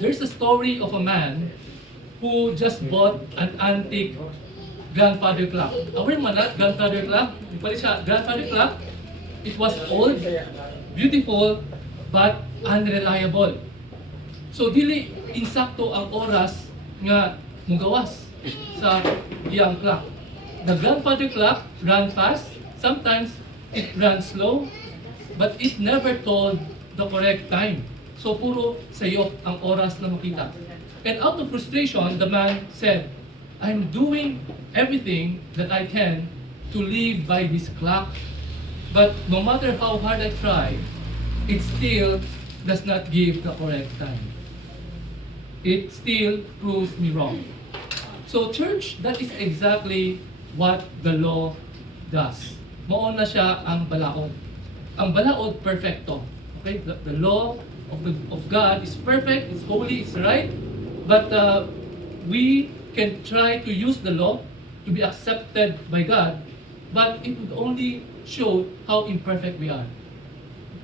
There's a story of a man who just bought an antique grandfather clock. Aware mo na, grandfather clock? Pali siya, grandfather clock. It was old, beautiful, but unreliable. So dili insakto ang oras nga mugawas sa iyang clock. The grandfather clock ran fast, sometimes it ran slow, but it never told the correct time. So puro sayop ang oras na makita. And out of frustration, the man said, I'm doing everything that I can to live by this clock, but no matter how hard I try, it still does not give the correct time. It still proves me wrong. So church, that is exactly what the law does. Maon na siya ang balaod. Ang balaod, perfecto. Okay? The law of God is perfect, it's holy, it's right, but we can try to use the law to be accepted by God, but it would only show how imperfect we are.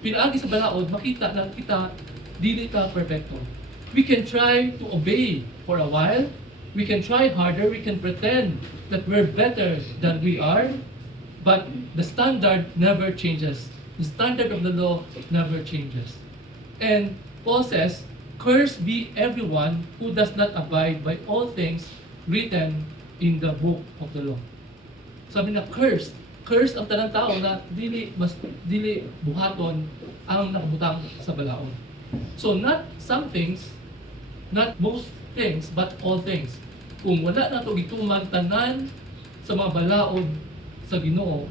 Pinaagi sa balaod, makita na kita, dili ka perfecto. We can try to obey for a while, we can try harder, we can pretend that we're better than we are, but the standard never changes. The standard of the law never changes. And Paul says, cursed be everyone who does not abide by all things written in the book of the law. Sabi na cursed. Cursed ang tanang tao na dili buhaton ang nakabutang sa balaod. So not some things, not most things, but all things. Kung wala na ito gituman tanan sa mga balaod sa Ginoo,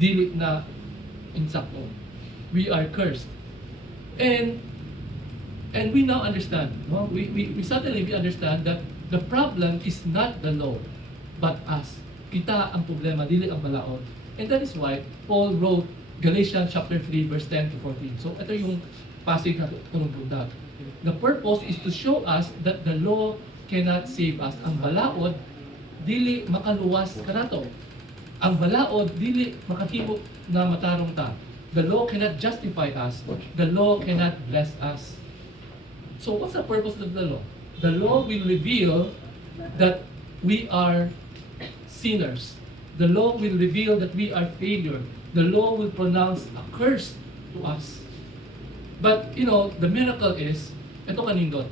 dili na insakto. We are cursed. And we now understand, no? we suddenly understand that the problem is not the law, but us. Kita ang problema, dili ang balaod. And that is why Paul wrote Galatians chapter 3 verse 10 to 14. So ito yung passage na tunong-tundag. The purpose is to show us that the law cannot save us. Ang balaod, dili makaluwas kanato. Ang balaod, dili makahimo na matarong ta. The law cannot justify us. The law cannot bless us. So what's the purpose of the law? The law will reveal that we are sinners. The law will reveal that we are failure. The law will pronounce a curse to us. But, the miracle is, ito kanindot,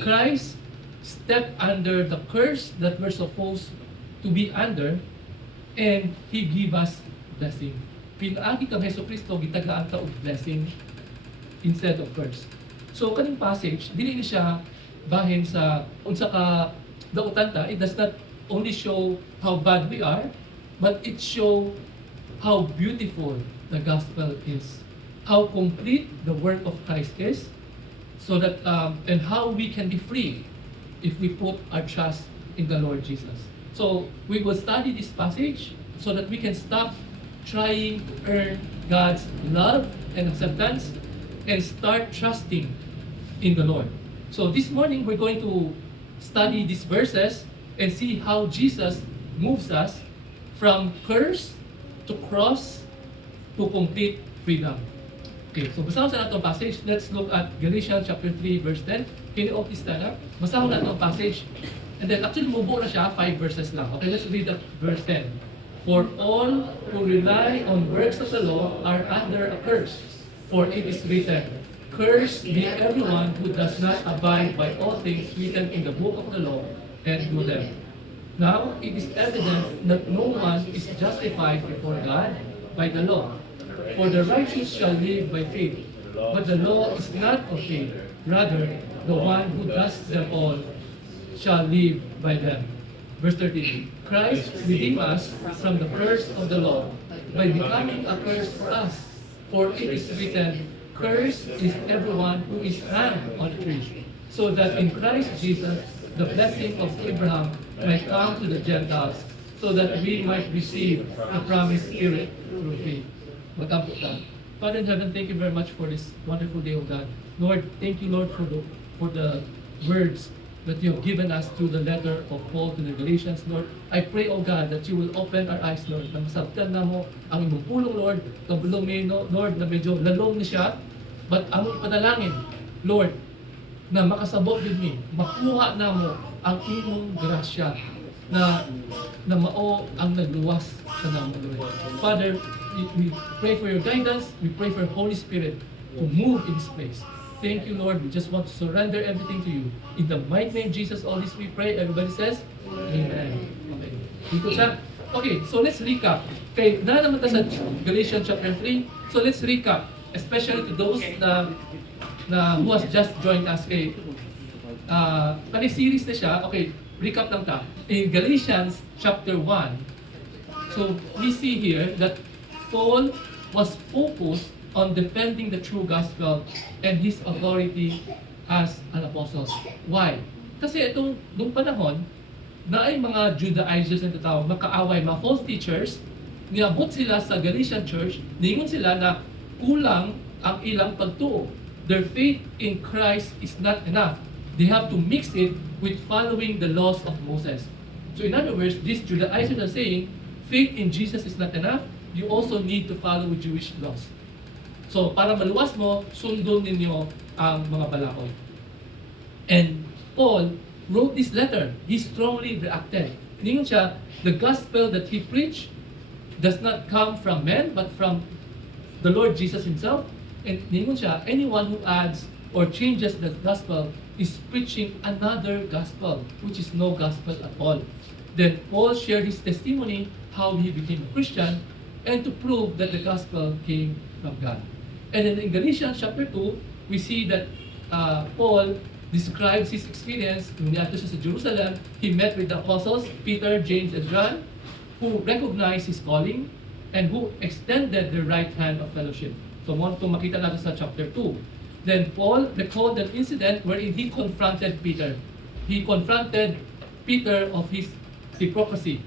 Christ stepped under the curse that we're supposed to be under, and He gave us blessing. Pinaagi kang Hesus Kristo, gitagaan ta og blessing instead of curse. So, kaning passage, dili ni siya bahin sa unsa ka dautan ta. It does not only show how bad we are, but it show how beautiful the gospel is, how complete the work of Christ is, so that and how we can be free if we put our trust in the Lord Jesus. So we will study this passage so that we can stop trying to earn God's love and acceptance and start trusting in the Lord. So this morning we're going to study these verses and see how Jesus moves us from curse to cross to complete freedom. Okay, so basahin sa natong passage. Let's look at Galatians chapter 3 verse 10. Can you all please stand up? Basahin natong passage. And then actually mubo na siya, 5 verses lang. Okay, let's read that verse 10. For all who rely on works of the law are under a curse. For it is written, cursed be everyone who does not abide by all things written in the book of the law and do them. Now it is evident that no one is justified before God by the law. For the righteous shall live by faith. But the law is not of faith. Rather, the one who does them all shall live by them. Verse 13. Christ redeemed us from the curse of the law by becoming a curse for us. For it is written, cursed is everyone who is hanged on a tree, so that in Christ Jesus the blessing of Abraham might come to the Gentiles, so that we might receive the promised Spirit through faith. Magkampo ka. Father in heaven, thank you very much for this wonderful day, O God. Lord, thank you, Lord, for the words that you have given us through the letter of Paul to the Galatians, Lord. I pray, O God, that you will open our eyes, Lord, na masabtan na mo ang imong pulong, Lord, kabulong may, Lord, na medyo lalong na siya, but among panalangin, Lord, na makasabot din mi, makuha na mo ang imong grasya na mao ang nagluwas sa namo Lord. Father, we pray for your guidance, we pray for Holy Spirit to move in this place. Thank you, Lord. We just want to surrender everything to you. In the mighty name of Jesus, all this we pray. Everybody says, Amen. Okay. Dito siya. Okay, so let's recap. Okay, na naman tayo sa Galatians chapter 3. So let's recap, especially to those na who has just joined us. Okay, series na siya. Okay, recap lang ta. In Galatians chapter 1, so we see here that Paul was focused on defending the true gospel and his authority as an apostle. Why? Kasi nung panahon, na ay mga Judaizers na tao, makaaway, mga false teachers, niabot sila sa Galatian church, ningon sila na kulang ang ilang pagtuo. Their faith in Christ is not enough. They have to mix it with following the laws of Moses. So in other words, these Judaizers are saying, faith in Jesus is not enough, you also need to follow Jewish laws. So, para maluwas mo, sundon ninyo ang mga balakod. And Paul wrote this letter. He strongly reacted. Ningon siya, the gospel that he preached does not come from men, but from the Lord Jesus himself. And ningon siya, anyone who adds or changes the gospel is preaching another gospel, which is no gospel at all. Then Paul shared his testimony, how he became a Christian, and to prove that the gospel came from God. And then in Galatians chapter 2, we see that Paul describes his experience. Nung niyato siya sa Jerusalem, he met with the apostles, Peter, James, and John, who recognized his calling and who extended the right hand of fellowship. So, mo itong makita natin sa chapter 2. Then Paul recalled an incident wherein he confronted Peter. He confronted Peter of his hypocrisy.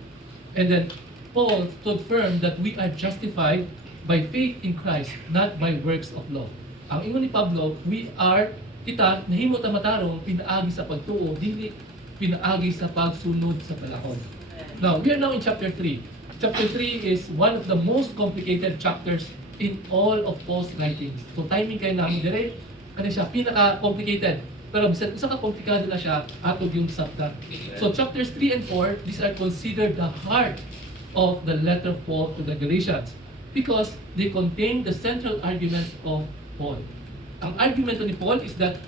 And then Paul stood firm that we are justified by faith in Christ, not by works of law. Ang ingon ni Pablo, kita nahimo ta matarong pinaagi sa pagtuo, dili pinaagi sa pagsunod sa palakon. Now, we are now in chapter 3. Chapter 3 is one of the most complicated chapters in all of Paul's writings. So timing kayo namin dire, kasi siya pinaka-complicated. Pero bisan isa ka komplikado na siya, atog yung sabta. So chapters 3 and 4, these are considered the heart of the letter of Paul to the Galatians because they contain the central arguments of Paul. Ang argument ni Paul is that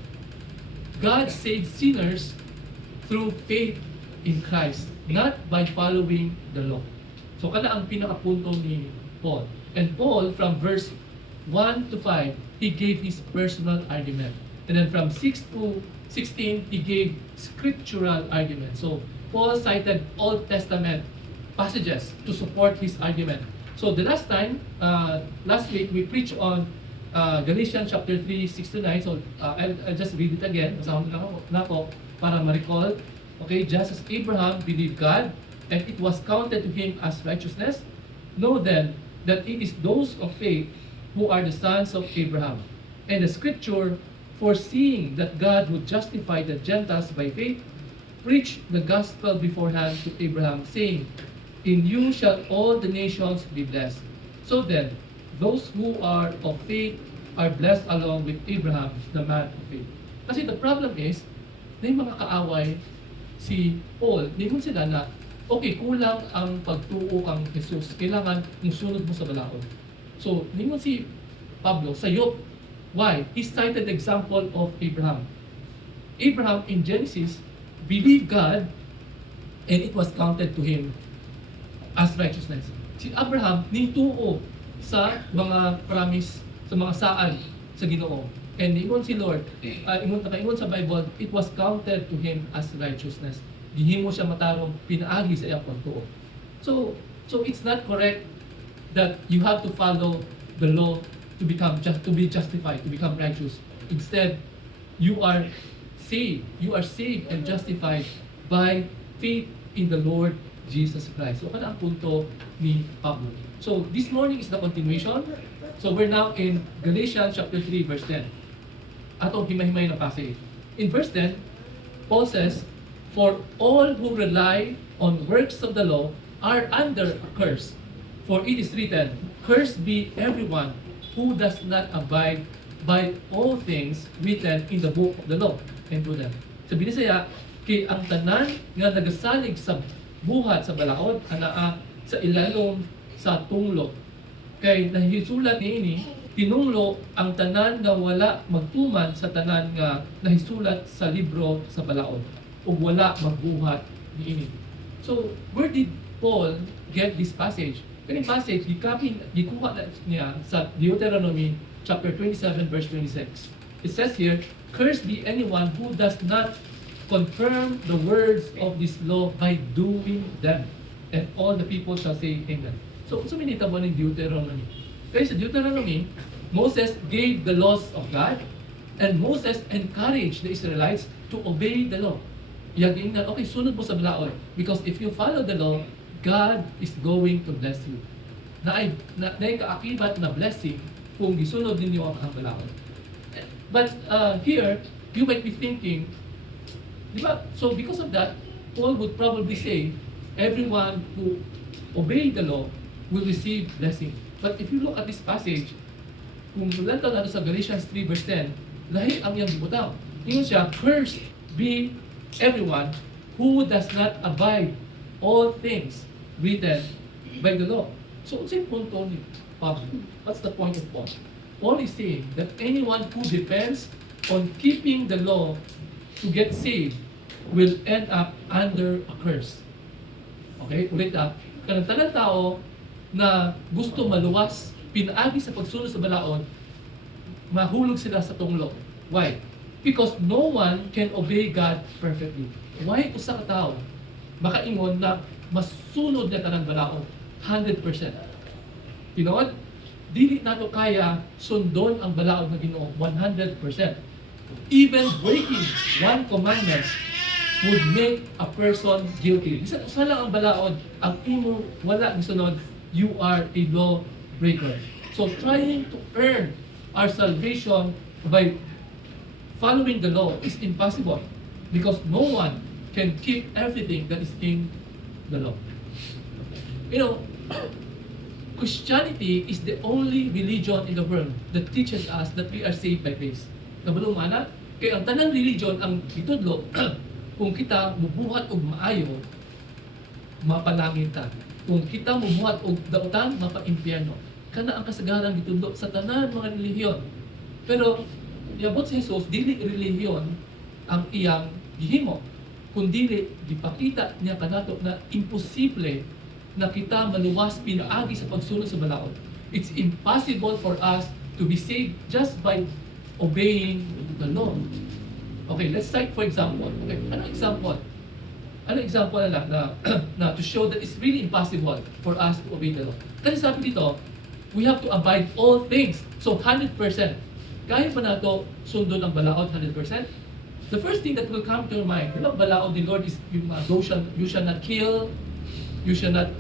God saves sinners through faith in Christ, not by following the law. So kada ang pinakapunto ni Paul. And Paul, from verse 1 to 5, he gave his personal argument. And then from 6 to 16, he gave scriptural argument. So Paul cited Old Testament passages to support his argument. So the last time, last week, we preached on Galatians chapter 3, 6 to 9. So I'll just read it again. Masahon na ako para ma-recall. Okay, just as Abraham believed God, and it was counted to him as righteousness, know then that it is those of faith who are the sons of Abraham. And the scripture, foreseeing that God would justify the Gentiles by faith, preached the gospel beforehand to Abraham, saying, in you shall all the nations be blessed. So then, those who are of faith are blessed along with Abraham, the man of faith. Kasi the problem is, na yung mga kaaway, si Paul, ningon sila na, okay, kulang ang pagtuo kang Jesus. Kailangan yung sunod mo sa balaod. So, ningon si Pablo, sayop. Why? He cited the example of Abraham. Abraham in Genesis believed God and it was counted to him as righteousness. Si Abraham nituo sa mga promise, sa mga saan sa Ginoo. And ingon si Lord, ingon sa Bible, it was counted to him as righteousness. Gihimo siya matarong pinaagi sa iyang pagtuo. So it's not correct that you have to follow the law to be justified, to become righteous. Instead, you are saved and justified by faith in the Lord Jesus Christ. So, kada ang punto ni Pablo. So, this morning is the continuation. So, we're now in Galatians chapter 3, verse 10. Atong himay-himay na passage. In verse 10, Paul says, for all who rely on works of the law are under a curse. For it is written, cursed be everyone who does not abide by all things written in the book of the law and do them. Sa Binisaya, kay ang tanan nga nagasalig sa buhat sa balaod, anaa sa ilalom sa tunglo. Kay nahisulat niini, tinunglo ang tanan nga wala magtuman sa tanan nga nahisulat sa libro sa balaod ug wala magbuhat niini. So, where did Paul get this passage? Kaning passage gikuha na niya sa Deuteronomy chapter 27 verse 26. It says here, "Cursed be anyone who does not confirm the words of this law by doing them." And all the people shall say amen. So, minita mo ng Deuteronomy. Kaya sa Deuteronomy, Moses gave the laws of God, and Moses encouraged the Israelites to obey the law. Iyagin na, okay, sunod mo sa balaod. Because if you follow the law, God is going to bless you. Na yung kaakibat na blessing kung gisunod ninyo ang balaod. But here, you might be thinking, di ba? So because of that, Paul would probably say, everyone who obey the law will receive blessing. But if you look at this passage, kung lantaw nato sa Galatians 3 verse 10, lahi ang iyang gibutaw. Ingon siya, "Cursed be everyone who does not abide all things written by the law." So, what's yung punto ni Paul? What's the point of Paul? Paul is saying that anyone who depends on keeping the law to get saved will end up under a curse. Okay, ulit kanang tanang tao na gusto maluwas, pinaagi sa pagsunod sa balaod, mahulog sila sa tunglo. Why? Because no one can obey God perfectly. Why usa ka tao makaingon na masunod na tanang balaod 100%? You know what? Dili nato kaya sundon ang balaod ng Ginoo 100%. Even breaking one commandment would make a person guilty. Bisan usa lang ang balaod, ang imo wala gisunod, you are a law breaker. So trying to earn our salvation by following the law is impossible because no one can keep everything that is in the law. You know, Christianity is the only religion in the world that teaches us that we are saved by grace. Kabalo mana, kay ang tanang religion ang itudlo kung kita mubuhat og maayo, mapalangit ta. Kung kita mubuhat og dautan, mapaimpyerno. Kana ang kasagaran gitudlo sa tanan mga relihiyon. Pero yabot si Jesus, dili relihiyon ang iyang gihimo, kundi gipakita niya kanato na imposible na kita maluwas pinaagi sa pagsunod sa balaod. It's impossible for us to be saved just by obeying the law. Okay, let's cite for example. Okay, ano example? Ano example na to show that it's really impossible for us to obey the law? Kasi sabi dito, we have to abide all things. So 100%. Kaya ba nato sundon ang balaod 100%? The first thing that will come to your mind, di ba balaod ni Lord is you shall not kill, you shall not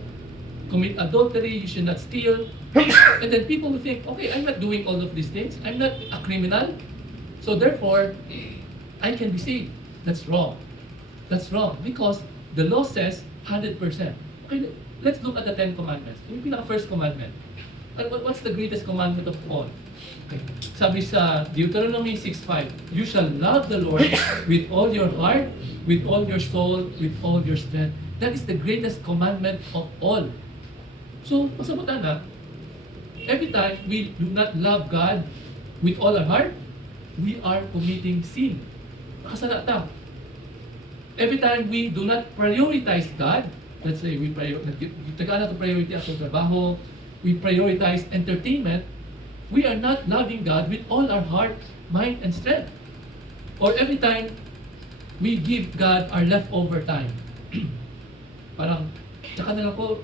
commit adultery, you should not steal. And then people will think, okay, I'm not doing all of these things. I'm not a criminal. So therefore, I can be saved. That's wrong. That's wrong because the law says 100%. Okay, let's look at the 10 commandments. Yung pinaka-first commandment. What's the greatest commandment of all? Okay. Sabi sa Deuteronomy 6:5, you shall love the Lord with all your heart, with all your soul, with all your strength. That is the greatest commandment of all. So, pasabutan na, every time we do not love God with all our heart, we are committing sin. Kasala ta. Every time we do not prioritize God, let's say we tagaan na to priority ang trabaho, we prioritize entertainment, we are not loving God with all our heart, mind, and strength. Or every time we give God our leftover time. Parang, tsaka na lang ko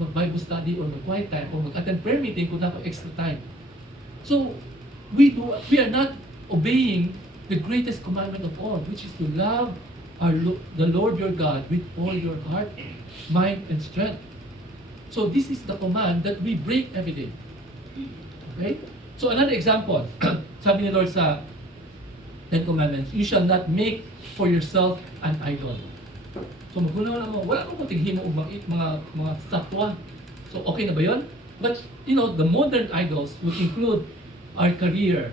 mag-Bible study or mag-quiet time or mag-attend prayer meeting kung na extra time. So, we are not obeying the greatest commandment of all, which is to love the Lord your God with all your heart, mind, and strength. So, this is the command that we break every day. Okay? So, another example, sabi ni Lord sa 10 Commandments, you shall not make for yourself an idol. So maguna na mo, wala akong tighimo og mga statwa. So okay na ba 'yon? But you know, the modern idols would include our career,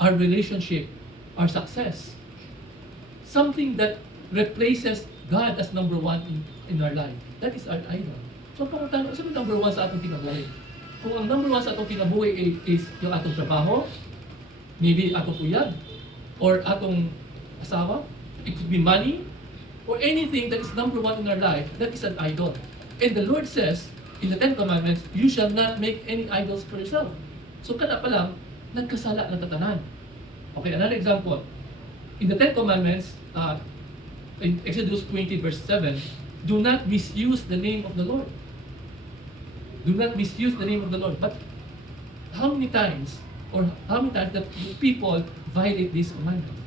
our relationship, our success. Something that replaces God as number one in our life. That is our idol. So kung tanong, sino number one sa atong kinabuhi? Kung ang number one sa atong kinabuhi is yung atong trabaho, maybe atong uyab, or atong asawa, it could be money, or anything that is number one in our life, that is an idol. And the Lord says, in the Ten Commandments, you shall not make any idols for yourself. So kada pa lang, nagkasala na tatanan. Okay, another example. In the Ten Commandments, in Exodus 20 verse 7, do not misuse the name of the Lord. Do not misuse the name of the Lord. But how many times that people violate this commandment?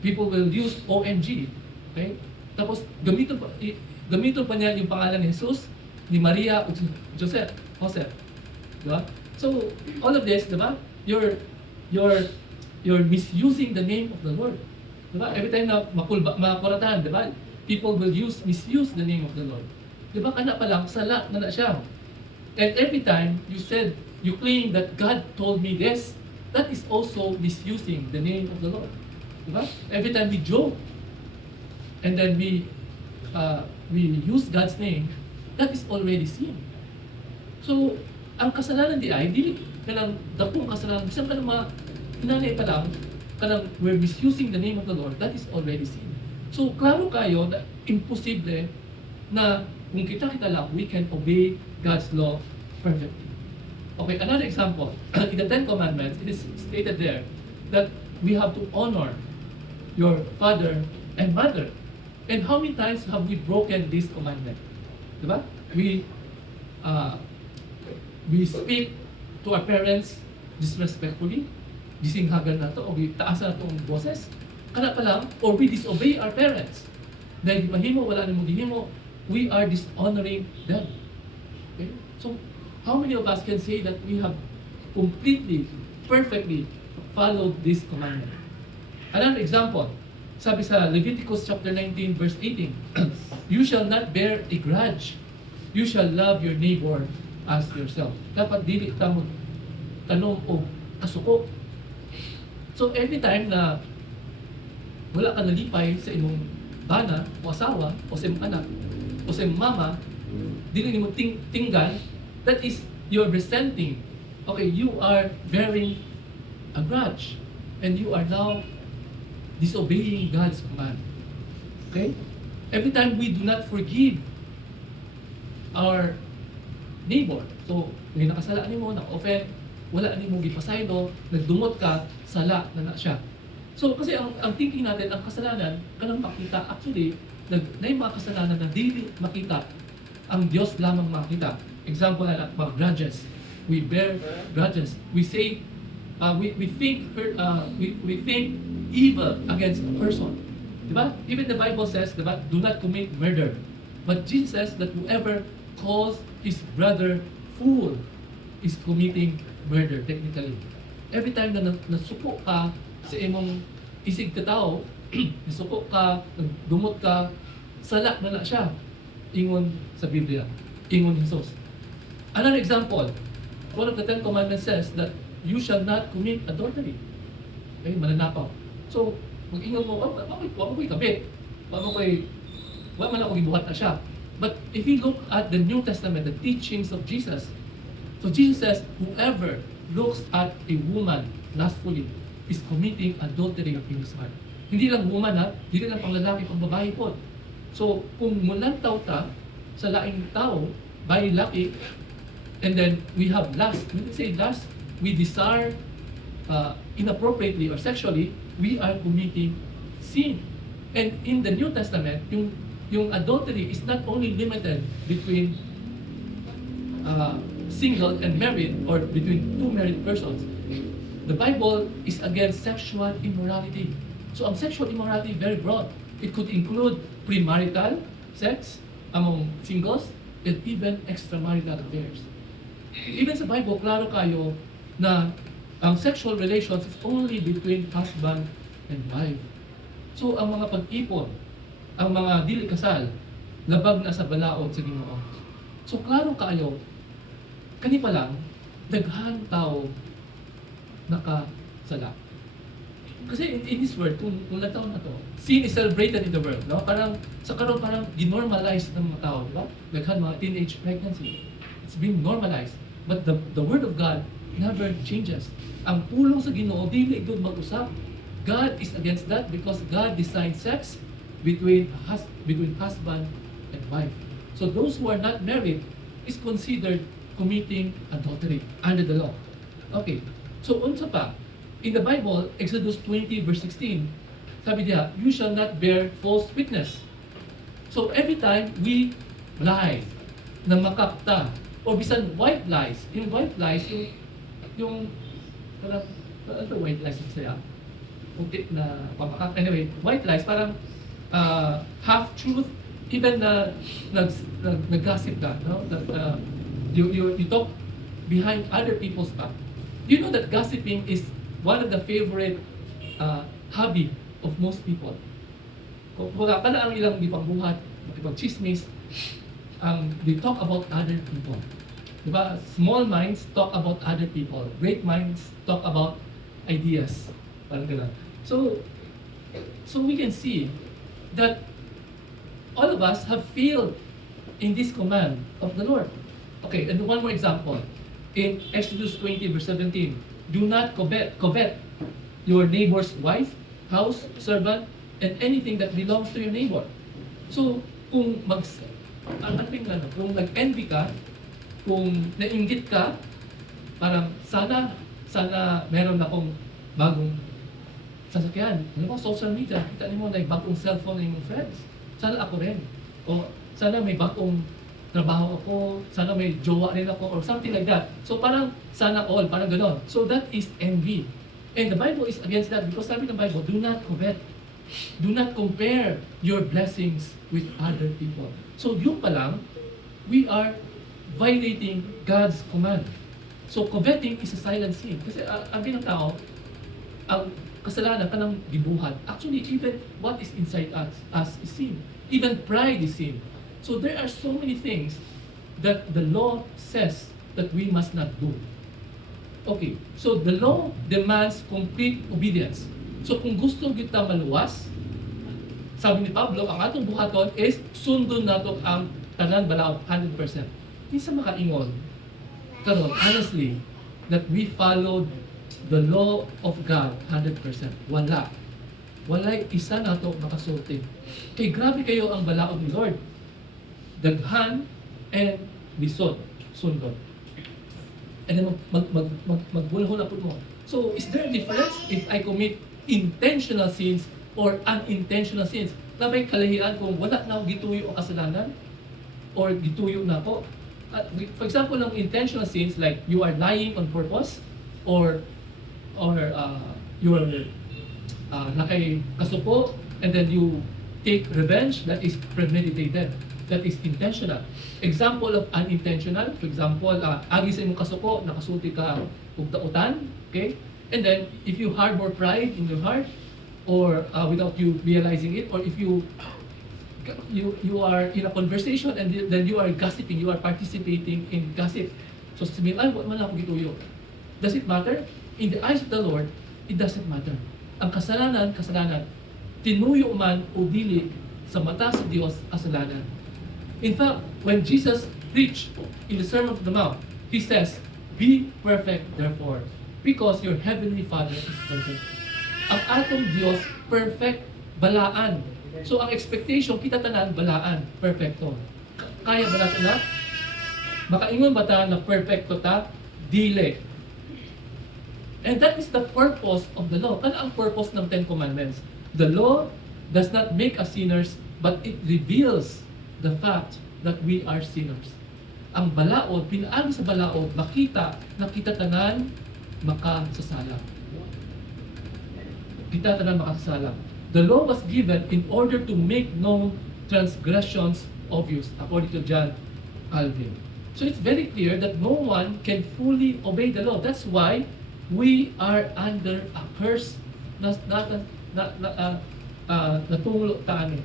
People will use OMG, okay? Tapos gamitin pa niya yung pangalan ni Jesus, ni Maria, o Joseph. Diba? So all of this, diba? You're misusing the name of the Lord. Diba? Every time na makuratahan, diba? People will misuse the name of the Lord. Diba? Kana pa lang, sala na siya. And every time you claim that God told me this, that is also misusing the name of the Lord. Diba? Every time we joke, and then we use God's name, that is already sin. So, ang kasalanan dili kanang dakong kasalanan, bisan kanang mga inanay pa lang, kanang we're misusing the name of the Lord, that is already sin. So, klaro kayo na imposible na kung kita lang, we can obey God's law perfectly. Okay, another example. In the Ten Commandments, it is stated there that we have to honor your father and mother. And how many times have we broken this commandment? Diba? We speak to our parents disrespectfully, gisinghagan na to, o taasan na itong boses, kana pa lang, or we disobey our parents. Dahil mahimo, wala namang gihimo, we are dishonoring them. Okay? So, how many of us can say that we have completely, perfectly followed this commandment? Another example, sabi sa Leviticus chapter 19 verse 18, you shall not bear a grudge. You shall love your neighbor as yourself. Dapat dili ta mo tanom o kasuko. So every time na wala ka nalipay sa imong bana o asawa o sa imong anak o sa imong mama, dili nimo tinggan, that is you're resenting. Okay, you are bearing a grudge and you are now disobeying God's command. Okay? Every time we do not forgive our neighbor, so may nakasala nimo, na-offend, wala nimo gipasaylo, nagdumot ka, sala na siya. So kasi ang thinking natin, ang kasalanan kanang makita, actually may mga kasalanan na dili makita, ang Diyos lamang makita. Example na mga grudges. We bear grudges. We say we think evil against a person. Diba? Even the Bible says, diba, do not commit murder. But Jesus says that whoever calls his brother fool is committing murder, technically. Every time na nasuko ka sa imong isig ka tao, nasuko ka, dumot ka, sala na siya. Ingon sa Biblia. Ingon Jesus. Another example, one of the Ten Commandments says that you shall not commit adultery. Okay, mananakaw. So, mag-ingon mo, wala ko'y kabit. Wala man ako gibuhat na siya. But if you look at the New Testament, the teachings of Jesus, so Jesus says, whoever looks at a woman lustfully is committing adultery in his heart. Hindi lang woman ha, hindi lang pang lalaki, pang babae po. So, kung mulantaw ta sa laing tao, by laki, and then we have lust. When we say lust, we desire inappropriately or sexually, we are committing sin. And in the New Testament, yung adultery is not only limited between single and married or between two married persons. The Bible is against sexual immorality. So ang sexual immorality very broad. It could include premarital sex among singles and even extramarital affairs. Even sa Bible, klaro kayo na ang sexual relations is only between husband and wife. So ang mga pag-ipon, ang mga dili kasal, labag na sa balaod sa Ginoo. So klaro kayo, kani pa lang, daghan tao sala. Kasi in this world, kung ilang taon na to, sin is celebrated in the world, no? Parang, sa karon parang ginormalize ng mga tao, di ba? Naghan mga teenage pregnancy. It's being normalized. But the Word of God never changes. Ang pulong sa Ginoo, dili gud mag-usap. God is against that because God designed sex between husband and wife. So those who are not married is considered committing adultery under the law. Okay. So unsa pa? In the Bible, Exodus 20 verse 16, sabi diya, you shall not bear false witness. So every time we lie na makapta or bisan white lies, yung white lies, yung parang, ano white lies saya? Puti na pamakak. Anyway, white lies, parang half-truth, even na nag-gossip ka, no? That, you talk behind other people's back. Do you know that gossiping is one of the favorite hobby of most people? Kung kana ang ilang gipangbuhat, makipag-chismis, they talk about other people. Diba? Small minds talk about other people. Great minds talk about ideas. Parang gano'n. So we can see that all of us have failed in this command of the Lord. Okay, and one more example. In Exodus 20 verse 17, do not covet your neighbor's wife, house, servant, and anything that belongs to your neighbor. So, kung kung nag-envy ka, kung nainggit ka, parang sana meron akong bagong sasakyan. Ano ba, social media, kita niyo na bagong cellphone ng mga friends. Sana ako rin. O sana may bagong trabaho ako, sana may jowa rin ako, or something like that. So parang sana all, parang gano'n. So that is envy. And the Bible is against that because sabi ng Bible, do not covet. Do not compare your blessings with other people. So yung pa lang, we are violating God's command. So coveting is a silent sin. Kasi ang ng tao, ang kasalanan kanang gibuhat. Actually, even what is inside us is sin. Even pride is sin. So there are so many things that the law says that we must not do. Okay, so the law demands complete obedience. So kung gusto kita maluwas, sabi ni Pablo, ang atong buhaton is sundon nato ang tanan balaod 100%. Kinsa makaingon karon honestly that we followed the law of God 100%. Wala. Walay isa nato makasulti. Kay grabe kayo ang balaod ni Lord. Daghan and lisod, sundon. And then magbulhon na po mo. So, is there a difference if I commit intentional sins or unintentional sins? Na may kalahian kung wala na ako gituyo o kasalanan or gituyo na ako. For example, ng intentional sins like you are lying on purpose or you're nakay kasuko and then you take revenge, that is premeditated. That is intentional. Example of unintentional, for example, agi sa imong kasuko, nakasulti ka og dautan, okay? And then, if you harbor pride in your heart, or without you realizing it, or if you are in a conversation and then you are gossiping, you are participating in gossip. So sabihin, ay, wala man ako gituyo. Does it matter? In the eyes of the Lord, it doesn't matter. Ang kasalanan, tinuyo man o dili sa mata sa Diyos, kasalanan. In fact, when Jesus preached in the Sermon on the Mount, He says, be perfect therefore, because your heavenly Father is perfect. Ang atong Diyos, perfect, balaan. So ang expectation, kita tanan, balaan, perfecto. Kaya ba natin na? Makaingon ba ta na perfecto ta? Dili. And that is the purpose of the law. Ano ang purpose ng Ten Commandments? The law does not make us sinners, but it reveals the fact that we are sinners. Ang balaod, pinaagi sa balaod, makita na kita tanan makasasala. Kita tanan makasasala. The law was given in order to make known transgressions obvious, according to John Calvin. So it's very clear that no one can fully obey the law. That's why we are under a curse na natungulo tayo.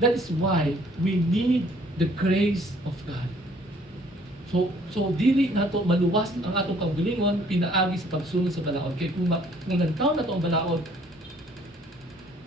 That is why we need the grace of God. So dili nato maluwas ang atong kaugalingon pinaagi sa pagsunod sa balaod. Kay kung nagtaon na to ang balaod,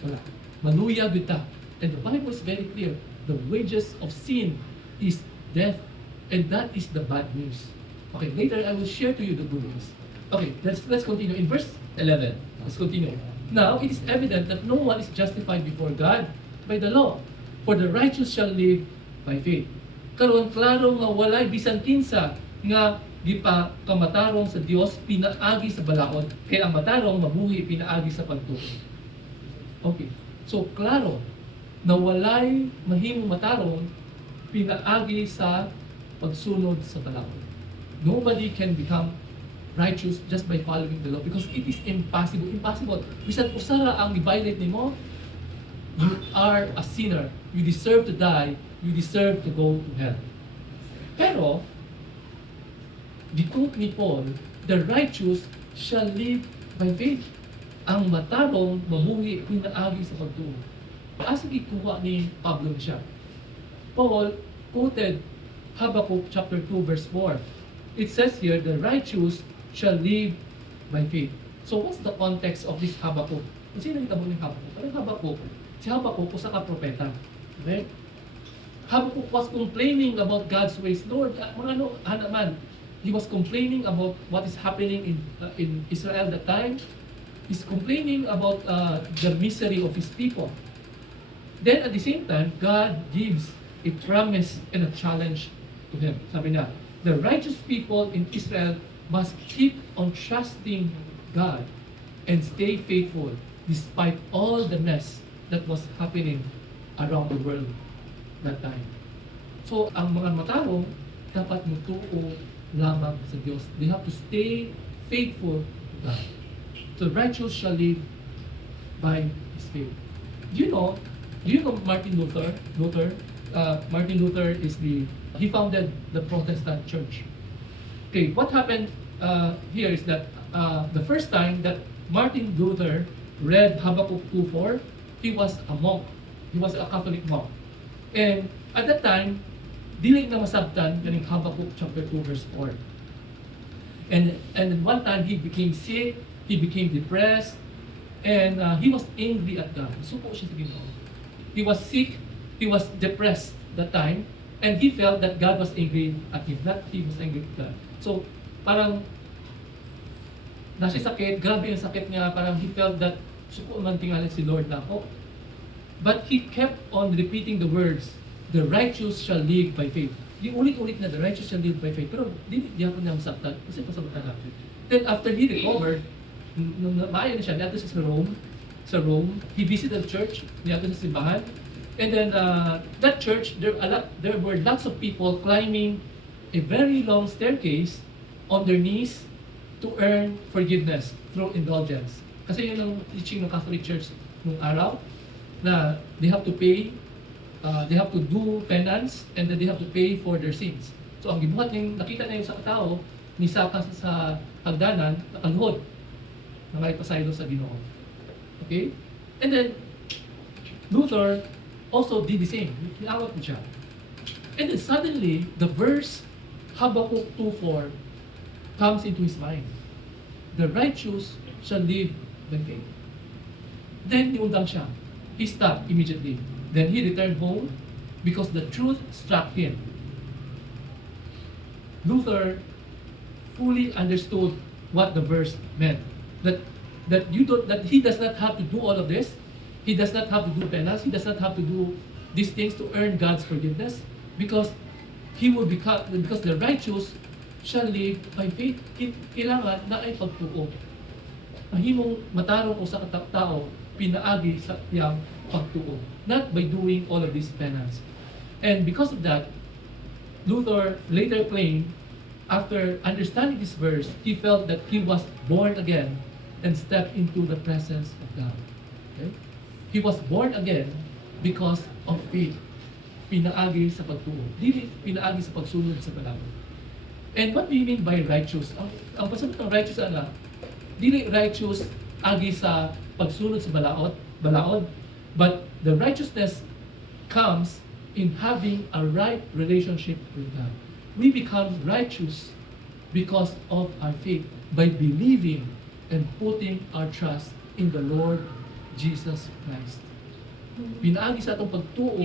wala. Maluya gyud ta. And the Bible is very clear. The wages of sin is death. And that is the bad news. Okay, later I will share to you the good news. Okay, let's continue. In verse 11, let's continue. Now, it is evident that no one is justified before God by the law. For the righteous shall live by faith. Karon klaro nga walay bisan kinsa nga gipa kamatarong sa Dios pinaagi sa balaod, kay ang matarong mabuhi pinaagi sa pagtuo. Okay. So klaro na walay mahimong matarong pinaagi sa pagsunod sa balaod. Nobody can become righteous just by following the law because it is impossible. Impossible. Bisan usara ang i-violate nimo, you are a sinner. You deserve to die. You deserve to go to hell. Pero, dito ni Paul, the righteous shall live by faith. Ang matarong mamuhi pinaagi sa pagtuo. Asa gikuha ni Pablo siya? Paul quoted Habakkuk chapter 2 verse 4. It says here, the righteous shall live by faith. So what's the context of this Habakkuk? Kung sino nakita mo ni Habakkuk? Ano Habakkuk? Si Habakkuk usa ka propeta. Okay? Habakkuk was complaining about God's ways. Lord, mga ano, hanaman, he was complaining about what is happening in Israel that time. He's complaining about the misery of his people. Then at the same time, God gives a promise and a challenge to him. Sabi niya, the righteous people in Israel must keep on trusting God and stay faithful despite all the mess that was happening around the world that time. So, ang mga matarong dapat mutuo lamang sa Diyos. They have to stay faithful to God. So, righteous shall live by his faith. Do you know Martin Luther? Martin Luther he founded the Protestant church. Okay, what happened here is that the first time that Martin Luther read Habakkuk 2:4, he was a monk. He was a Catholic monk. And at that time, dili na masabtan kaning Habakkuk chapter 2 verse 4. And one time he became sick, he became depressed, and he was angry at God. Suko siya sa Ginoo. He was sick, he was depressed that time, and he felt that God was angry at him, not he was angry at God. So, parang nasa sakit, grabe yung sakit niya, parang he felt that suko man tingalan si Lord na ako. But he kept on repeating the words, the righteous shall live by faith. Yung ulit-ulit na, the righteous shall live by faith. Pero di ako niya masaktan, kasi pasabutan natin. Then after he recovered, nung maayon na siya, niyato siya sa Rome, he visited the church, niyato sa simbahan. And then that church, there were lots of people climbing a very long staircase on their knees to earn forgiveness through indulgence. Kasi yun ang teaching ng Catholic Church nung araw, na they have to pay, they have to do penance, and then they have to pay for their sins. So ang gibuhat ng nakita na yung sa tao, ni saka sa hagdanan, nakaluhod, na may pasaylo sa Ginoo. Okay? And then, Luther also did the same. Niawat mo siya. And then suddenly, the verse Habakkuk 2:4 comes into his mind. The righteous shall live by faith. Then, niundang siya. He stopped immediately. Then he returned home because the truth struck him. Luther fully understood what the verse meant. That he does not have to do all of this. He does not have to do penance. He does not have to do these things to earn God's forgiveness, because the righteous shall live by faith. Kailangan na ay pagtuo. Mahimong matarong o sa tao pinaagi sa iyang pagtuo, not by doing all of this penance. And because of that, Luther later claimed, after understanding this verse, he felt that he was born again and stepped into the presence of God. Okay? He was born again because of faith. Pinaagi sa pagtuo. Dili pinaagi sa pagsunod sa balaod. And what do you mean by righteous? Ang pasabot ng righteous dili righteous agi sa pagsunod sa balaod, but the righteousness comes in having a right relationship with God. we become righteous because of our faith by believing and putting our trust in the Lord Jesus Christ. Pinaagi sa atong pagtuo,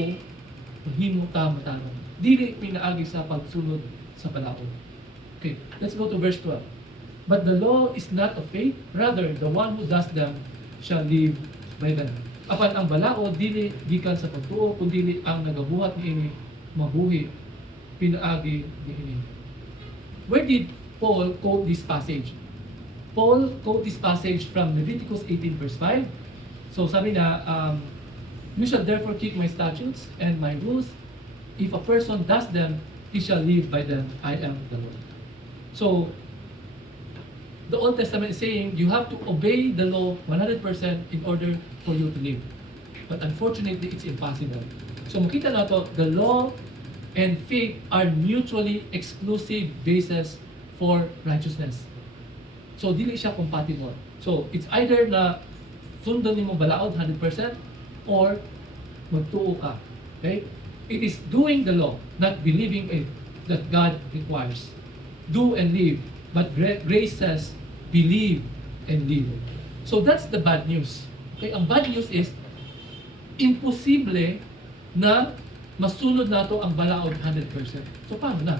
mahimo ta matarong. Dili pinaagi sa pagsunod sa balaod. Okay, let's go to verse 12. But the law is not of faith, rather the one who does them shall live by them. Apan ang balaod dili gikan sa pagtuo, kundi ang nagabuhat niini mabuhi pinaagi niini. Where did Paul quote this passage? Paul quote this passage from Leviticus 18 verse 5. So sabi na, you shall therefore keep my statutes and my rules. If a person does them, he shall live by them. I am the Lord. So, the Old Testament is saying you have to obey the law 100% in order for you to live. But unfortunately, it's impossible. So makita na to, the law and faith are mutually exclusive bases for righteousness. So dili siya compatible. So it's either na sundan nimo balaod 100% or magtuo ka. Okay? It is doing the law, not believing it, that God requires. Do and live. But grace says, believe and live. So that's the bad news. Okay? Ang bad news is, imposible na masunod nato ang balaod 100%. So paano na?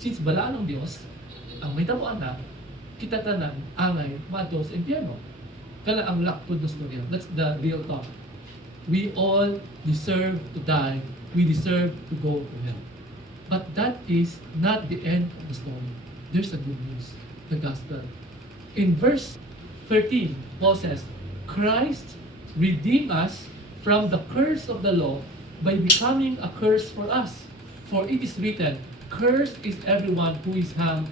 Since balaan ng Diyos, ang may tabuan na, kita tanan, angay, mato sa impyerno. Kala ang lakpod na storya. That's the real talk. We all deserve to die. We deserve to go to hell. But that is not the end of the story. There's a good news, the gospel. In verse 13, Paul says, Christ redeemed us from the curse of the law by becoming a curse for us. For it is written, cursed is everyone who is hung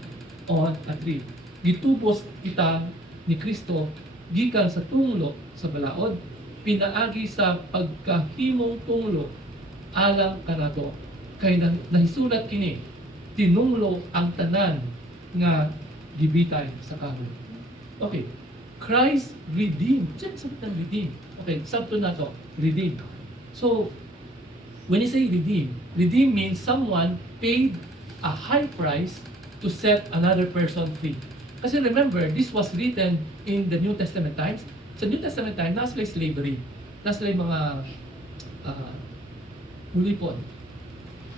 on a tree. Gitubos kita ni Kristo gikan sa tunglo sa balaod, pinaagi sa pagkahimong tunglo alang kanato. Kay nahisulat kini, tinunglo ang tanan nga gibitay sa kahoy. Okay, Christ redeemed. Diyan sa bitang redeem. Okay, sabto na to, redeem. So, when you say redeem means someone paid a high price to set another person free. Kasi remember, this was written in the New Testament times. Sa New Testament time, nasa slavery. Nasa mga hulipon.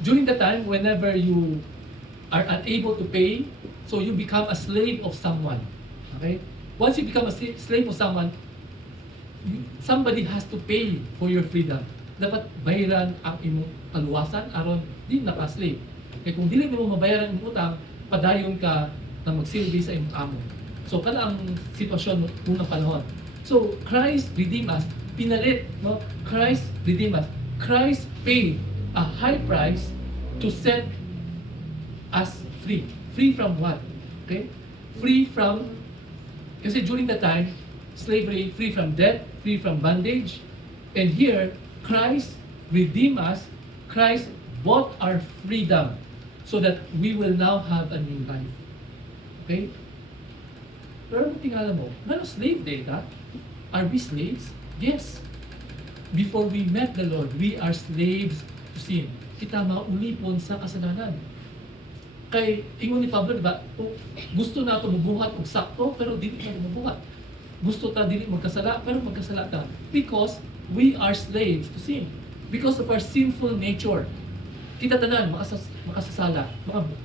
During the time, whenever you are unable to pay, so you become a slave of someone. Okay? Once you become a slave of someone, somebody has to pay for your freedom. Dapat bayaran ang imong kaluwasan aron di naka-slave. Kaya kung dili mo mabayaran ang utang, padayon ka na magsilbi sa imong amo. So kada ang sitwasyon unang panahon. So Christ redeemed us, pinalit, no? Christ redeemed us. Christ paid a high price to set us free. Free from what? Okay? Free from, kasi during the time, slavery, free from debt, free from bondage. And here, Christ redeemed us. Christ bought our freedom so that we will now have a new life. Okay? Pero tingala mo, ano slave data? Are we slaves? Yes. Before we met the Lord, we are slaves to sin. Kita maulipon sa kasalanan. Kay ingon ni Pablo, diba? Gusto na ito mabuhat og sakto, pero dili na mabuhat. Gusto ta dili magkasala, pero magkasala ta. Because we are slaves to sin. Because of our sinful nature. Kita tanan makasasala.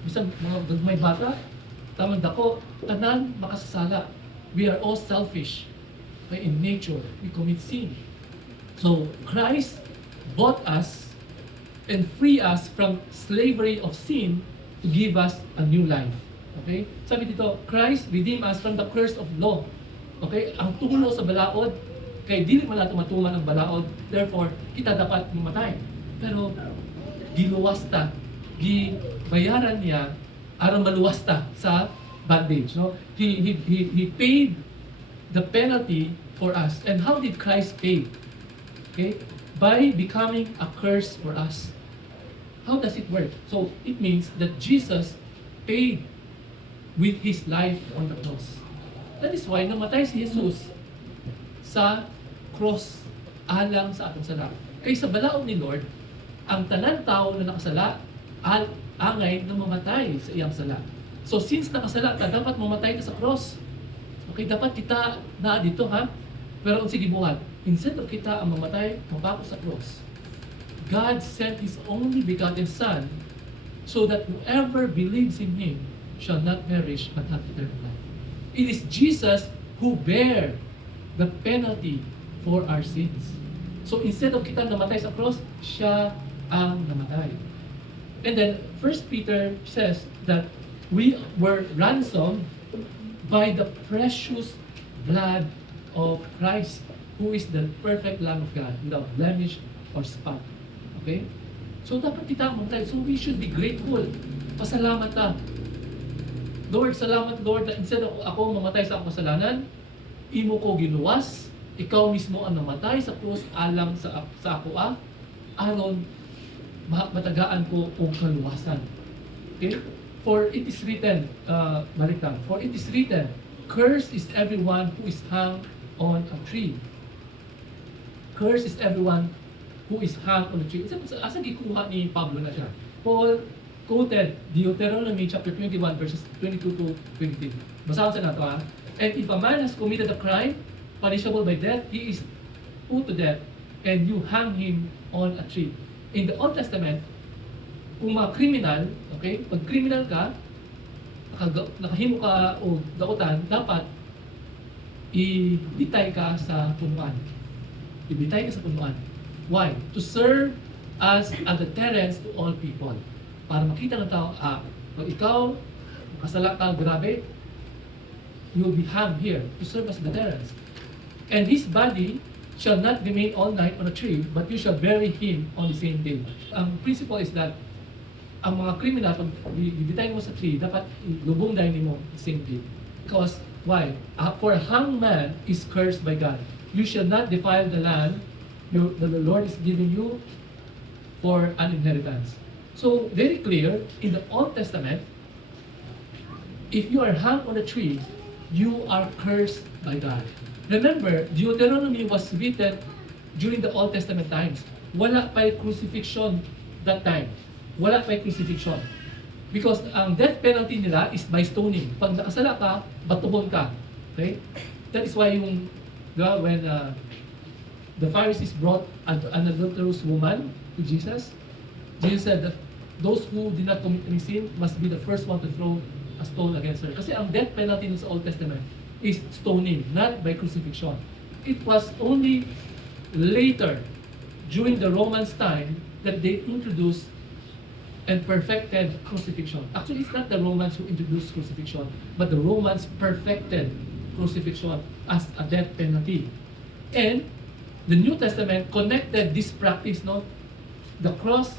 Bisan mga gagmay bata, tamang dako, tanan makasasala. We are all selfish. Okay? In nature, we commit sin. So Christ bought us and free us from slavery of sin to give us a new life. Okay? Sabi dito, Christ redeemed us from the curse of law. Okay? Ang tulo sa balaod, kay dili man nato matuman ang balaod, therefore kita dapat mamatay. Pero giluwasta, gibayaran niya aron maluwasta sa bondage, no? He paid the penalty for us. And how did Christ pay? Okay? By becoming a curse for us. How does it work? So, it means that Jesus paid with His life on the cross. That is why namatay si Jesus sa cross alang sa atong sala. Kay sa balaod ni Lord, ang tanan tao na nakasala angay na mamatay sa iyang sala. So since nakasala ka, dapat mamatay ka sa cross. Okay, dapat kita na dito ha. Pero sige buhat, instead of kita ang mamatay, mapako sa cross, God sent His only begotten Son so that whoever believes in Him shall not perish but have eternal life. It is Jesus who bear the penalty for our sins. So instead of kita namatay sa cross, siya ang namatay. And then 1 Peter says that we were ransomed by the precious blood of Christ, who is the perfect Lamb of God, without blemish or spot. Okay? So dapat kita mamatay. So we should be grateful. Pasalamat ta. Lord, salamat Lord na instead of ako mamatay sa akong kasalanan, imo ko giluwas, ikaw mismo ang namatay sa krus alang sa ako aron matagaan ko og kaluwasan. Okay? For it is written, baliktad, for it is written, cursed is everyone who is hung on a tree. Cursed is everyone who is hung on a tree. Asa gikuha ni Pablo na siya? Paul quoted Deuteronomy chapter 21 verses 22 to 23. Basahan sa nato ha. And if a man has committed a crime punishable by death, he is put to death, and you hang him on a tree. In the Old Testament, kung mga criminal, okay, pag criminal ka, nakahimo ka o daotan, dapat ibitay ka sa punuan. Ibitay ka sa punuan. Why? To serve as a deterrence to all people. Para makita ng tao, pag ikaw, kasala ka, grabe, you will be hung here to serve as deterrence. And his body shall not remain all night on a tree, but you shall bury him on the same day. Ang principle is that ang mga criminal, pag bibitay mo sa tree, dapat lubong dahil mo the same day. Because, why? For a hung man is cursed by God. You shall not defile the land the Lord is giving you for an inheritance. So, very clear, in the Old Testament, if you are hung on a tree, you are cursed by God. Remember, Deuteronomy was written during the Old Testament times. Wala pa'y crucifixion that time. Wala pa'y crucifixion. Because ang death penalty nila is by stoning. Pag nakasala ka, batuhon ka. Okay? That is why when the Pharisees brought an adulterous woman to Jesus, Jesus said that those who did not commit any sin must be the first one to throw a stone against her. Kasi ang death penalty sa Old Testament is stoning, not by crucifixion. It was only later, during the Romans' time, that they introduced and perfected crucifixion. Actually, it's not the Romans who introduced crucifixion, but the Romans perfected crucifixion as a death penalty. And the New Testament connected this practice, no? The cross,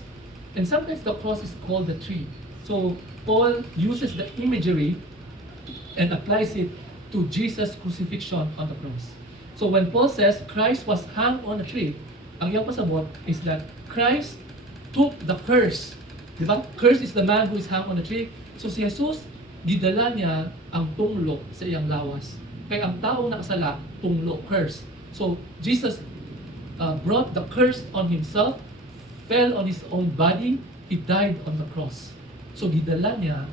and sometimes the cross is called the tree. So Paul uses the imagery and applies it to Jesus' crucifixion on the cross. So when Paul says Christ was hung on a tree, ang iyang pasabot is that Christ took the curse. Diba? Curse is the man who is hung on a tree. So si Jesus, gidala niya ang tunglo sa iyang lawas. Kaya ang tao nakasala, tunglo, curse. So Jesus brought the curse on himself, fell on his own body, he died on the cross. So gidala niya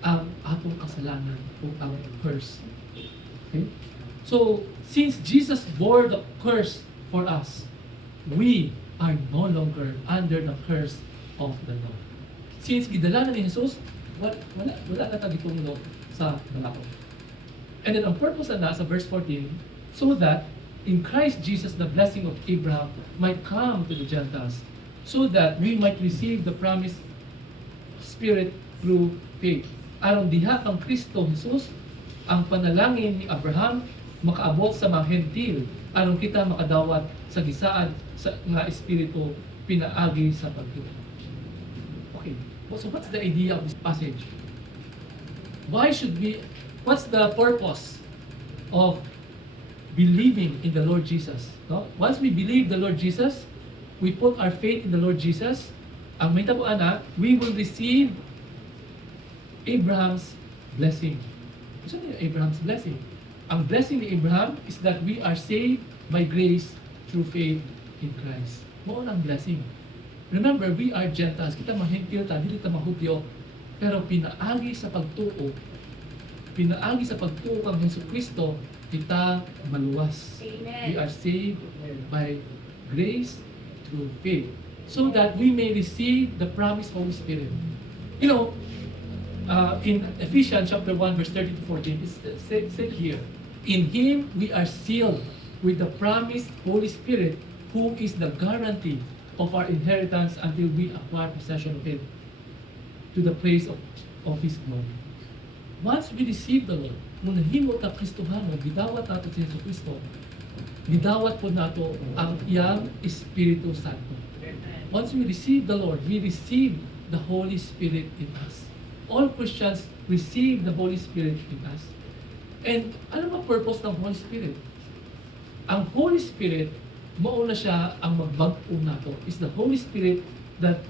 ang atong kasalanan o ang curse. Okay? So since Jesus bore the curse for us, we are no longer under the curse of the law. Since gidala na ni Jesus, wala na tagitunglo sa balakot. And then ang purpose na sa verse 14, so that in Christ Jesus the blessing of Abraham might come to the Gentiles, so that we might receive the promised Spirit through faith. Aron diha kang Kristo Jesus, ang panalangin ni Abraham makaabot sa mga hentil, aron kita makadawat sa gisaad sa nga espiritu pinaagi sa pagtuo. Okay, so what's the idea of this passage? What's the purpose of believing in the Lord Jesus? No? Once we believe the Lord Jesus, we put our faith in the Lord Jesus, ang may tabuan na, we will receive Abraham's blessing. Ano yung Abraham's blessing? Ang blessing ni Abraham is that we are saved by grace through faith in Christ. Mo ang blessing. Remember, we are Gentiles. Kita mahintil ta, dili ta mahudyo. Pero pinaagi sa pagtuo kang Hesus Kristo, kita maluwas. Amen. We are saved by grace through faith, so that we may receive the promised Holy Spirit. You know, in Ephesians chapter 1, verse 30 to 14, it's said here, in Him we are sealed with the promised Holy Spirit, who is the guarantee of our inheritance until we acquire possession of it, to the praise of His glory. Once we receive the Lord, kung nahimo ta Kristohano, gidawat nato si Jesu Kristo, gidawat po nato ang iyang Espiritu Santo. Once we receive the Lord, we receive the Holy Spirit in us. All Christians receive the Holy Spirit in us. And ano ang purpose ng Holy Spirit? Ang Holy Spirit, mauna siya ang magbag-o nato. It's the Holy Spirit that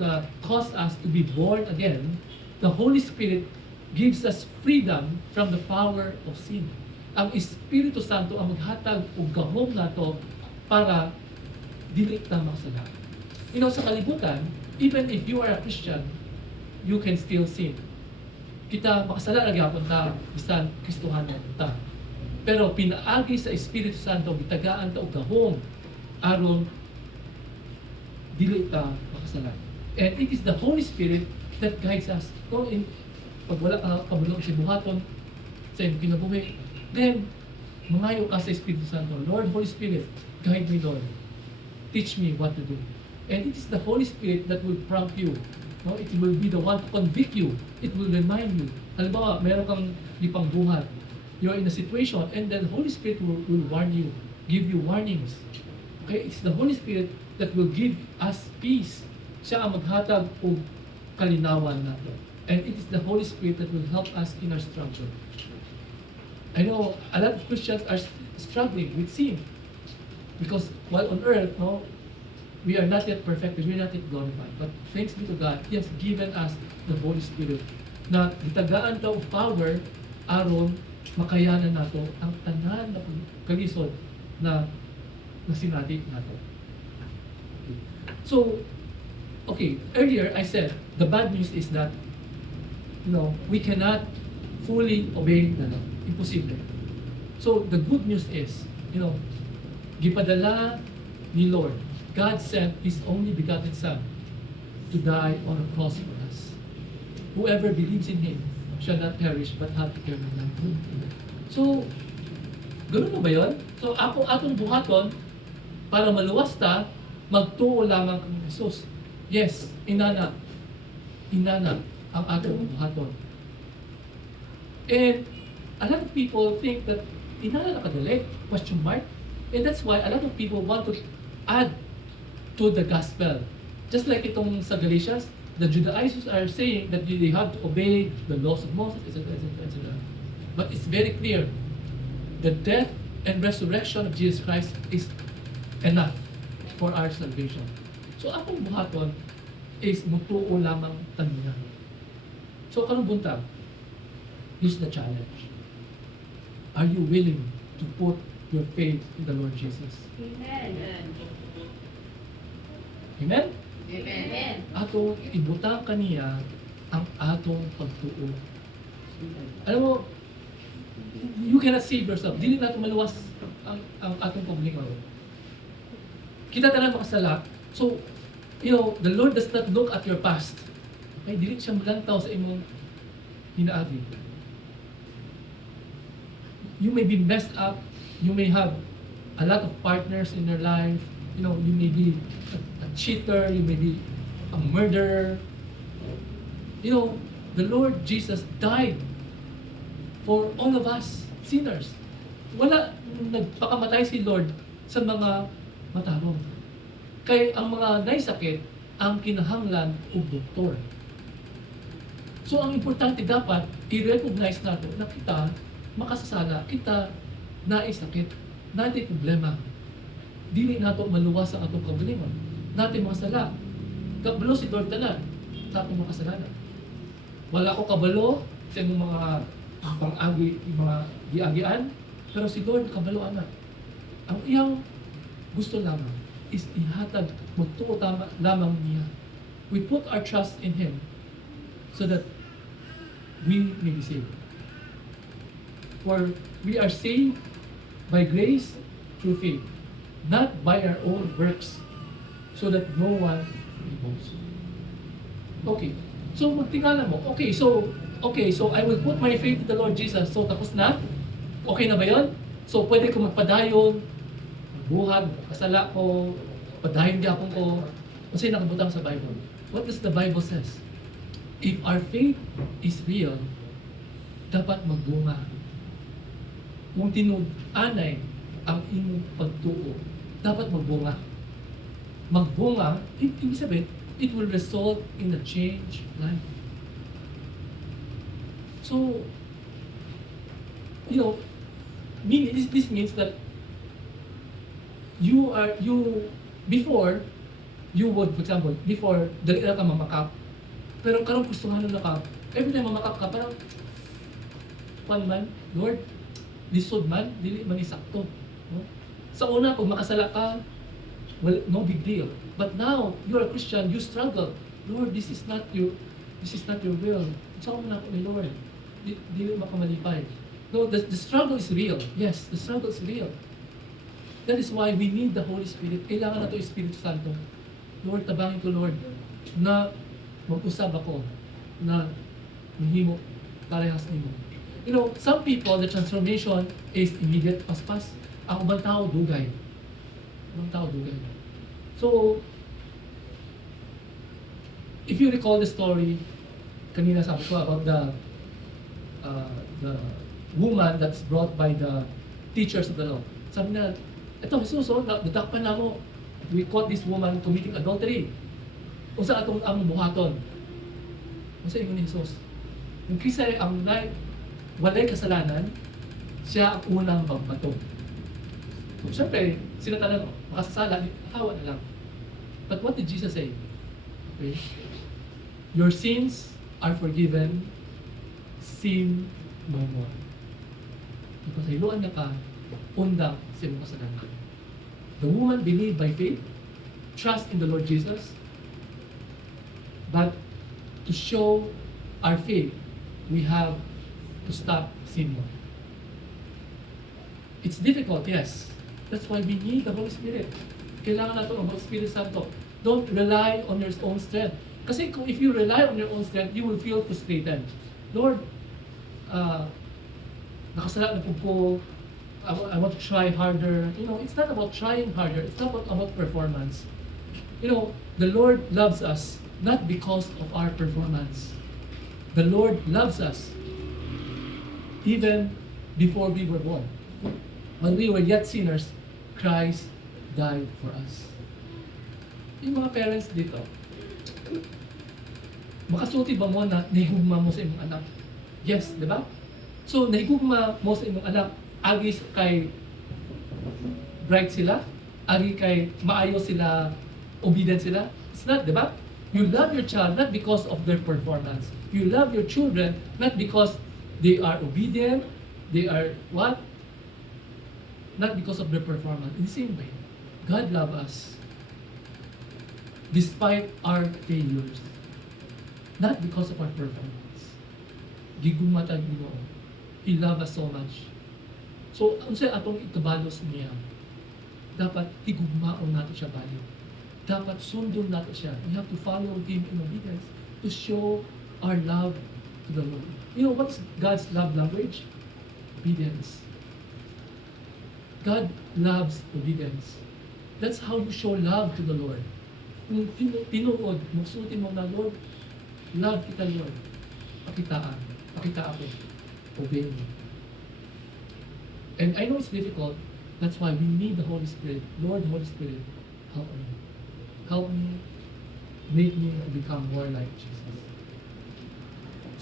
caused us to be born again. The Holy Spirit gives us freedom from the power of sin. Ang Espiritu Santo ang maghatag og gahom nato para dili ta makasala. You know, sa kalibutan, even if you are a Christian, you can still sin. Kita makasala ra gyapon ta bisan Kristohanon ta. Pero pinaagi sa Espiritu Santo gitagaan ta og gahom aron dili ta makasala. And it is the Holy Spirit that guides us. So pag wala ka kabulong si buhaton sa iyong kinabuhi, then mangayo ka sa Espiritu Santo. Lord, Holy Spirit, guide me, Lord. Teach me what to do. And it is the Holy Spirit that will prompt you. No? It will be the one to convict you. It will remind you. Halimbawa, meron kang lipang buhat. You're in a situation, and then the Holy Spirit will warn you, give you warnings. Okay? It's the Holy Spirit that will give us peace. Siya ang maghatag o kalinawan nato. And it is the Holy Spirit that will help us in our struggle. I know a lot of Christians are struggling with sin. Because while on earth, no, we are not yet perfected, we are not yet glorified. But thanks be to God, He has given us the Holy Spirit na gitagaan ta og power aron makayanan nato ang tanan na kalisod na sinati nato. So, okay, earlier I said the bad news is that we cannot fully obey the law. Imposible. So, the good news is, gipadala ni Lord, God sent His only begotten Son to die on a cross for us. Whoever believes in Him shall not perish but have eternal life. So, ganoon mo ba yun? So, atong buhaton, para maluwas ta, magtuo lamang kang Jesus. Yes, inana ang atong buhaton. And a lot of people think that inana na kadali, question mark. And that's why a lot of people want to add to the gospel. Just like itong sa Galatians, the Judaizers are saying that they have to obey the laws of Moses, etc., etc. But it's very clear, the death and resurrection of Jesus Christ is enough for our salvation. So akong buhaton is mutuo lamang tanunan. So karong buntag, here's the challenge. Are you willing to put your faith in the Lord Jesus? Amen. Amen? Amen. Ato ibutang kaniya ang atong pagtuo. Alam mo, you cannot save yourself. Dili nato maluwas ang atong paglingaw. Kita tanan makasala. So, the Lord does not look at your past. Okay, dili siya malantaw sa imong hinaagi. You may be messed up. You may have a lot of partners in your life. You may be a cheater. You may be a murderer. The Lord Jesus died for all of us sinners. Wala nagpakamatay si Lord sa mga matarong. Kaya ang mga naisakit ang kinahanglan og doktor. So ang importante dapat i-recognize nato na kita makasasala, kita naisakit, natin problema. Dili nato maluwas ang atong kaugalingon. Natin mga sala. Kabalo si Lord tanan sa atong mga kasalanan. Wala ko kabalo sa imong mga pang-agi, mga giagian, pero si Lord kabalo ana. Ang iyang gusto lamang is ihatag magtuo lamang niya We put our trust in Him so that we may be saved. For we are saved by grace through faith, not by our own works, so that no one may boast. Okay. So magtingala mo. Okay, so I will put my faith in the Lord Jesus. So tapos na? Okay na ba 'yon? So pwede ko magpadayon, magbuhag, kasala ko, padayon gyapon ko. Kasi nakabutang sa Bible. What does the Bible says? If our faith is real, dapat magbunga. Kung tinud-anay ang imong pagtuo, dapat magbunga. Magbunga, ibig sabihin, it will result in a changed life. So, this means that before, you would, for example, before, dali ka mamakap, pero karong gusto nga na ka, every time mamakap ka, parang, man, Lord, lisod man, dili man isakto. No? Sa una, kung makasala ka, well, no big deal. But now, you're a Christian, you struggle. Lord, this is not your will. Saan mo na ako ni Lord? Dili makamalipay. No, the struggle is real. Yes, the struggle is real. That is why we need the Holy Spirit. Kailangan na ito Espiritu Santo. Lord, tabangin ko, Lord, na mag-usab ako na mahimo parehas nimo. Some people, the transformation is immediate, paspas. Ang ubang tao, dugay. So, if you recall the story, kanina sabi ko about the woman that's brought by the teachers of the law. Sabi na, ito, Jesus, natakpan na mo. We caught this woman committing adultery. Unsa atong among buhaton? Unsa ingon ni Jesus? Yung kisa ang walay kasalanan, siya ang unang magbato. So, syempre, sila talaga, makasasala, hawa na lang. But what did Jesus say? Okay? Your sins are forgiven, sin no more. Because hiluan na ka, undang sa iyong kasalanan. The woman believed by faith, trust in the Lord Jesus, but to show our faith, we have to stop sinning. It's difficult, yes. That's why we need the Holy Spirit. Kailangan natin ang Holy Spirit Santo. Don't rely on your own strength. Kasi if you rely on your own strength, you will feel frustrated. Lord, nakasala na po, I want to try harder. It's not about trying harder. It's not about performance. The Lord loves us not because of our performance. The Lord loves us even before we were born. When we were yet sinners, Christ died for us. Yung mga parents dito, makasulti ba mo na nahigugma mo sa imong anak? Yes, di ba? So, nahigugma mo sa imong anak, agi kay bright sila, agi kay maayo sila, obedient sila. It's not, di ba? You love your child not because of their performance. You love your children not because they are obedient, they are what? Not because of their performance. In the same way, God loves us despite our failures. Not because of our performance. Gigumatag Ginoo. He loves us so much. So, unsay atong ikabalos niya? Dapat higugmaon nato siya bali. Dapat sundon nato siya. We have to follow Him in obedience to show our love to the Lord. What's God's love language? Obedience. God loves obedience. That's how you show love to the Lord. Kung tinuod, magsulti mo na, Lord, love kita, Lord. Pakita ako. Obey me. And I know it's difficult. That's why we need the Holy Spirit. Lord, Holy Spirit, help me. Help me. Make me become more like Jesus.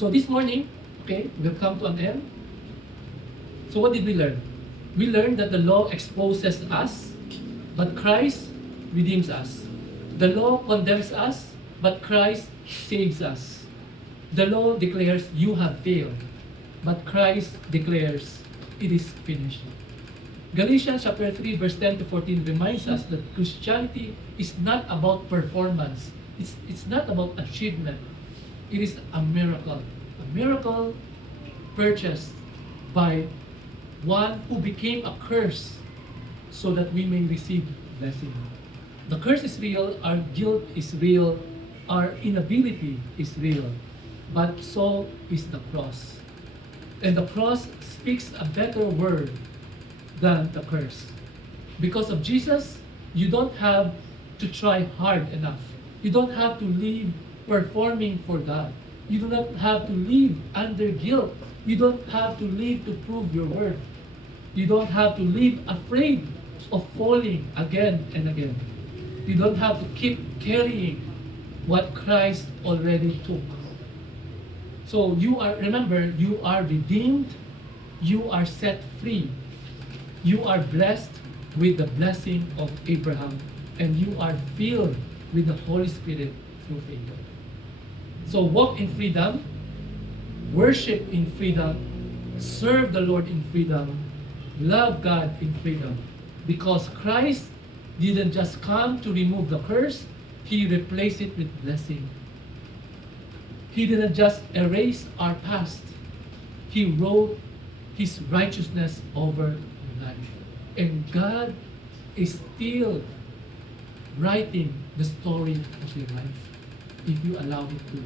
So this morning, okay, we've come to an end. So what did we learn? We learned that the law exposes us, but Christ redeems us. The law condemns us, but Christ saves us. The law declares you have failed, but Christ declares it is finished. Galatians chapter 3 verse 10 to 14 reminds us that Christianity is not about performance, It's not about achievement. It is a miracle. A miracle purchased by one who became a curse so that we may receive blessing. The curse is real, our guilt is real, our inability is real, but so is the cross. And the cross speaks a better word than the curse. Because of Jesus, you don't have to try hard enough. You don't have to live performing for God. You do not have to live under guilt. You don't have to live to prove your worth. You don't have to live afraid of falling again and again. You don't have to keep carrying what Christ already took. So remember, you are redeemed, you are set free, you are blessed with the blessing of Abraham, and you are filled with the Holy Spirit through faith. So walk in freedom, worship in freedom, serve the Lord in freedom, love God in freedom. Because Christ didn't just come to remove the curse, He replaced it with blessing. He didn't just erase our past, He wrote His righteousness over your life. And God is still writing the story of your life if you allow Him to.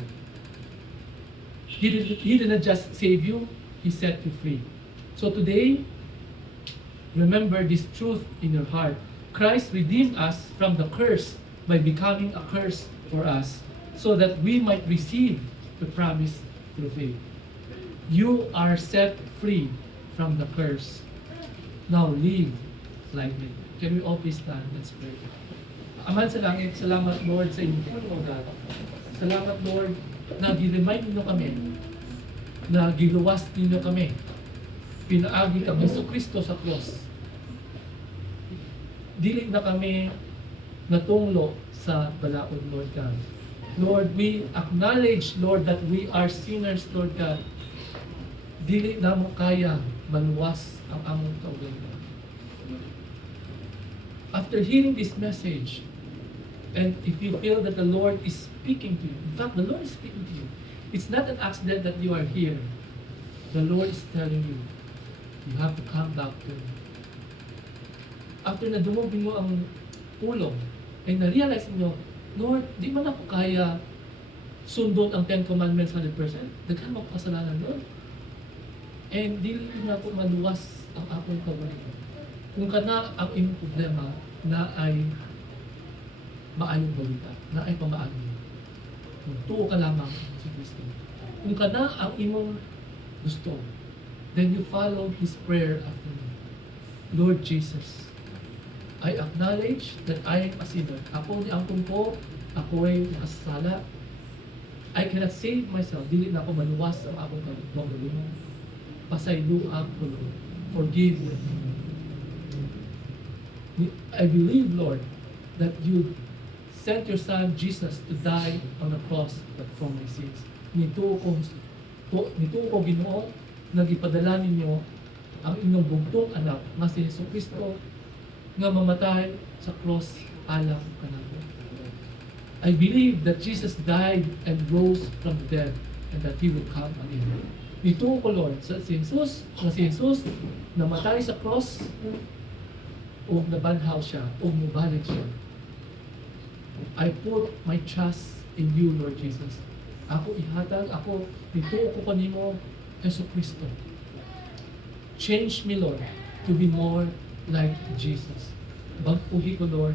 He didn't just save you, He set you free. So today, remember this truth in your heart. Christ redeemed us from the curse by becoming a curse for us so that we might receive the promise through faith. You are set free from the curse. Now live like me. Can we all please stand? Let's pray. Aman sa langit, salamat Lord sa inyong Panginoon God. Salamat Lord na gi-remind ninyo kami, na giluwas ninyo kami. Pinaagi kami sa Kristo sa cross. Dili na kami natunglo sa balaod, Lord God. Lord, we acknowledge, Lord, that we are sinners, Lord God. Dili na mo kaya maluwas ang among kaugalingon. After hearing this message, and if you feel that the Lord is speaking to you, in fact, the Lord is speaking to you. It's not an accident that you are here. The Lord is telling you, you have to come back to Him. After na dumugin mo ang ulong, ay na-realize niyo, Lord, di man ako kaya sundon ang 10 Commandments 100%. Daghan mo kasalanan, Lord. And dili na ako maluwas ang akong kaugalingon. Kung kana ang imong problema na ay maayong balita, na ay pamaagi. Kung tuo ka lamang si Kristo. Kung kana ang imong gusto, then you follow His prayer after me. Lord Jesus, I acknowledge that I am a sinner. Ako ni angkong ko, ako ay nakasala. I cannot save myself. Dili na ako maluwas ang akong kaugalingon. Pasayloan ko, Lord. Forgive me. I believe, Lord, that you sent your Son Jesus to die on the cross for my sins. Nito ko Ginoo, nagipadala ninyo ang inyong bugtong anak nga si Jesucristo nga mamatay sa cross alang kanako. I believe that Jesus died and rose from the dead and that He will come again. Nito ko, Lord, si Jesus namatay sa cross o nabanhaw siya o mubalik siya. I put my trust in you, Lord Jesus. Ako nito ko kanimo, Jesucristo. Change me, Lord, to be more like Jesus. Bagpuhi ko, Lord,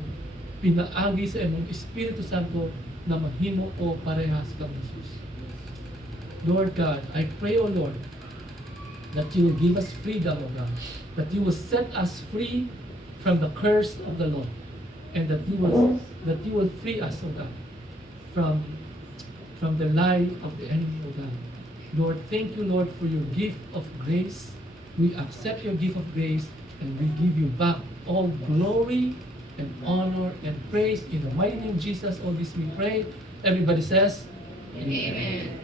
pinaagi sa imong Espiritu Santo na mahimo ko parehas kang Jesus. Lord God, I pray, O Lord, that you will give us freedom, O God, that you will set us free from the curse of the law, and that you will free us, O God, from the lie of the enemy, O God. Lord, thank you, Lord, for your gift of grace. We accept your gift of grace, and we give you back all glory and honor and praise in the mighty name of Jesus. All this we pray. Everybody says, Amen.